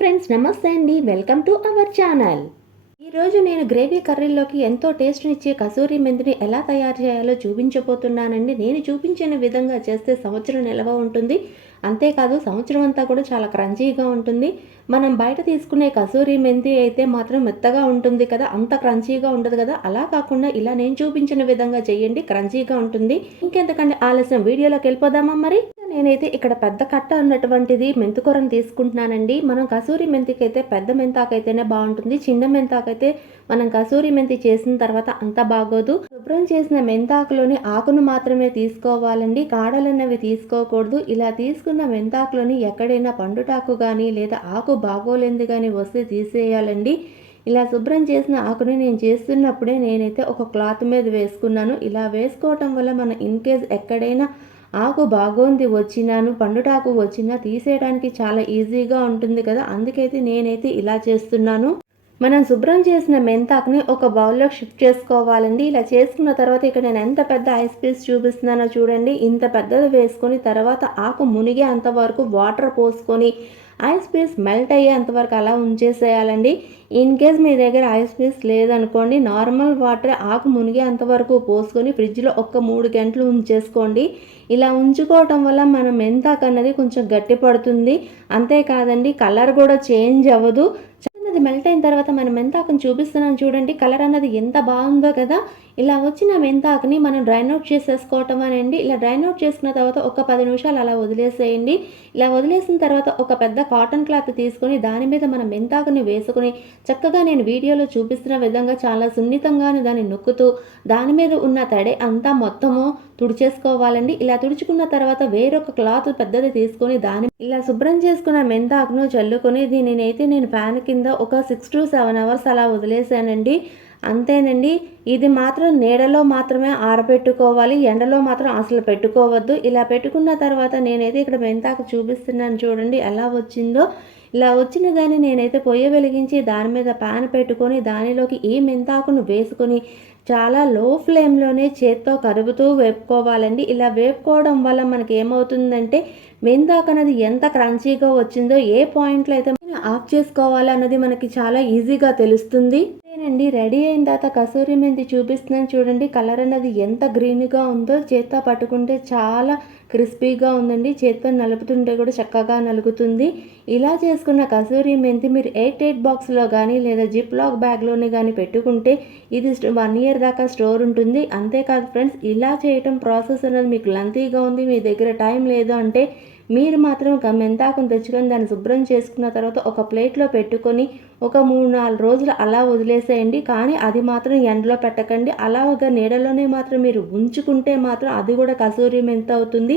Friends, నమస్తే అండి. Welcome to our channel. ఈరోజు నేను గ్రేవీ కర్రీలోకి ఎంతో టేస్ట్నిచ్చే కసూరి మెంతిని ఎలా తయారు చేయాలో చూపించబోతున్నానండి. నేను చూపించిన విధంగా చేస్తే సంవత్సరం నిల్వ ఉంటుంది. అంతేకాదు సంవత్సరం అంతా కూడా చాలా క్రంచీగా ఉంటుంది. మనం బయట తీసుకునే కసూరి మెంతి అయితే మాత్రం మెత్తగా ఉంటుంది కదా, అంత క్రంచీగా ఉండదు కదా. అలా కాకుండా ఇలా నేను చూపించిన విధంగా చేయండి, క్రంచీగా ఉంటుంది. ఇంకెంతకంటే ఆలస్యం, వీడియోలోకి వెళ్ళిపోదామా మరి. నేనైతే ఇక్కడ పెద్ద కట్ట ఉన్నటువంటిది మెంతికూరను తీసుకుంటున్నానండి. మనం కసూరి మెంతికి అయితే పెద్ద మెంతాకైతేనే బాగుంటుంది. చిన్న మెంతాకైతే మనం కసూరి మెంతి చేసిన తర్వాత అంత బాగోదు. శుభ్రం చేసిన మెంతాకులోని ఆకును మాత్రమే తీసుకోవాలండి, కాడలన్నవి తీసుకోకూడదు. ఇలా తీసుకున్న మెంతాకులోని ఎక్కడైనా పండుటాకు కానీ లేదా ఆకు బాగోలేంది కానీ వస్తే తీసేయాలండి. ఇలా శుభ్రం చేసిన ఆకుని నేను చేస్తున్నప్పుడే నేనైతే ఒక క్లాత్ మీద వేసుకున్నాను. ఇలా వేసుకోవటం వల్ల మన ఇన్ కేస్ ఎక్కడైనా ఆకు బాగోంది వచ్చినాను, పండుటాకు వచ్చినా తీసేయడానికి చాలా ఈజీగా ఉంటుంది కదా. అందుకైతే నేనైతే ఇలా చేస్తున్నాను. మనం శుభ్రం చేసిన మెంతాకుని ఒక బౌల్లో షిఫ్ట్ చేసుకోవాలండి. ఇలా చేసుకున్న తర్వాత ఇక్కడ నేను ఎంత పెద్ద ఐస్ పీస్ చూపిస్తున్నానో చూడండి. ఇంత పెద్దది వేసుకొని తర్వాత ఆకు మునిగే అంతవరకు వాటర్ పోసుకొని ఐస్ పీస్ మెల్ట్ అయ్యేంతవరకు అలా ఉంచేసేయాలండి. ఇన్ కేస్ మీ దగ్గర ఐస్ పీస్ లేదనుకోండి, నార్మల్ వాటర్ ఆకు మునిగే అంతవరకు పోసుకొని ఫ్రిడ్జ్లో ఒక 3 గంటలు ఉంచేసుకోండి. ఇలా ఉంచుకోవటం వల్ల మన మెంతాకు అన్నది కొంచెం గట్టి పడుతుంది. అంతేకాదండి, కలర్ కూడా చేంజ్ అవ్వదు. అది మెల్ట్ అయిన తర్వాత మనం మెంతాకుని చూపిస్తున్నాను చూడండి. కలర్ అన్నది ఎంత బాగుందో కదా. ఇలా వచ్చిన మెంతాకుని మనం డ్రైన్ అవుట్ చేసేసుకోవటం అనండి. ఇలా డ్రైన్ అవుట్ చేసుకున్న తర్వాత ఒక 10 నిమిషాలు అలా వదిలేసేయండి. ఇలా వదిలేసిన తర్వాత ఒక పెద్ద కాటన్ క్లాత్ తీసుకొని దాని మీద మనం మెంతాకుని వేసుకొని చక్కగా నేను వీడియోలో చూపిస్తున్న విధంగా చాలా సున్నితంగానే దాన్ని నొక్కుతూ దాని మీద ఉన్న తడి అంతా మొత్తము తుడిచేసుకోవాలండి. ఇలా తుడుచుకున్న తర్వాత వేరొక క్లాత్ పెద్దది తీసుకొని దాని ఇలా శుభ్రం చేసుకున్న మెంతాకును చల్లుకొని దీనినైతే నేను ఫ్యాన్ కింద ఒక 6 to 7 hours అలా వదిలేసానండి. అంతేనండి. ఇది మాత్రం నీడలో మాత్రమే ఆరబెట్టుకోవాలి, ఎండలో మాత్రం అసలు పెట్టుకోవద్దు. ఇలా పెట్టుకున్న తర్వాత నేనైతే ఇక్కడ మెంతాకు చూపిస్తున్నాను చూడండి ఎలా వచ్చిందో. ఇలా వచ్చిన దాన్ని నేనైతే పొయ్యి వెలిగించి దాని మీద ప్యాన్ పెట్టుకొని దానిలోకి ఈ మెంతాకును వేసుకొని చాలా లో ఫ్లేమ్లోనే చేత్తో కదుపుతూ వేపుకోవాలండి. ఇలా వేపుకోవడం వల్ల మనకి ఏమవుతుందంటే మెంతాకు అనేది ఎంత క్రంచీగా వచ్చిందో, ఏ పాయింట్లో అయితే ఆఫ్ చేసుకోవాలి అన్నది మనకి చాలా ఈజీగా తెలుస్తుంది. అండి రెడీ అయిన తర్వాత కసూరి మెంతి చూపిస్తున్నాను చూడండి. కలర్ అనేది ఎంత గ్రీన్గా ఉందో, చేత్తో పట్టుకుంటే చాలా క్రిస్పీగా ఉందండి. చేత్తో నలుపుతుంటే కూడా చక్కగా నలుగుతుంది. ఇలా చేసుకున్న కసూరి మెంతి మీరు 8 బాక్స్లో కానీ లేదా జిప్ లాక్ బ్యాగ్లోనే కానీ పెట్టుకుంటే ఇది 1 year దాకా స్టోర్ ఉంటుంది. అంతేకాదు ఫ్రెండ్స్, ఇలా చేయటం ప్రాసెస్ అనేది మీకు లెంతీగా ఉంది, మీ దగ్గర టైం లేదు అంటే మీరు మాత్రం ఒక మెంతాకును తెచ్చుకొని దాన్ని శుభ్రం చేసుకున్న తర్వాత ఒక ప్లేట్లో పెట్టుకొని ఒక 3-4 రోజులు అలా వదిలేసేయండి. కానీ అది మాత్రం ఎండలో పెట్టకండి. అలా ఒక నీడలోనే మాత్రం మీరు ఉంచుకుంటే మాత్రం అది కూడా కసూరి మెంతి అవుతుంది.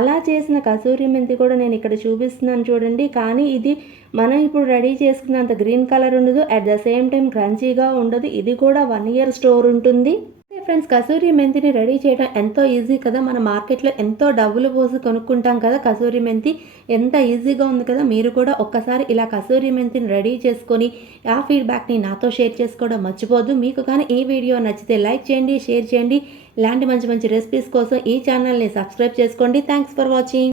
అలా చేసిన కసూరి మెంతి కూడా నేను ఇక్కడ చూపిస్తున్నాను చూడండి. కానీ ఇది మనం ఇప్పుడు రెడీ చేసుకున్నంత గ్రీన్ కలర్ ఉండదు, అట్ ద సేమ్ టైం క్రంచీగా ఉండదు. ఇది కూడా 1 year స్టోర్ ఉంటుంది. ఫ్రెండ్స్, కసూరి మెంతిని రెడీ చేయడం ఎంతో ఈజీ కదా. మన మార్కెట్లో ఎంతో డబ్బులు పోసి కొనుక్కుంటాం కదా. కసూరి మెంతి ఎంత ఈజీగా ఉంది కదా. మీరు కూడా ఒక్కసారి ఇలా కసూరి మెంతిని రెడీ చేసుకొని ఆ ఫీడ్బ్యాక్ని నాతో షేర్ చేసుకోవడం మర్చిపోద్దు. మీకు కానీ ఈ వీడియో నచ్చితే లైక్ చేయండి, షేర్ చేయండి. ఇలాంటి మంచి మంచి రెసిపీస్ కోసం ఈ ఛానల్ని సబ్స్క్రైబ్ చేసుకోండి. Thanks for watching.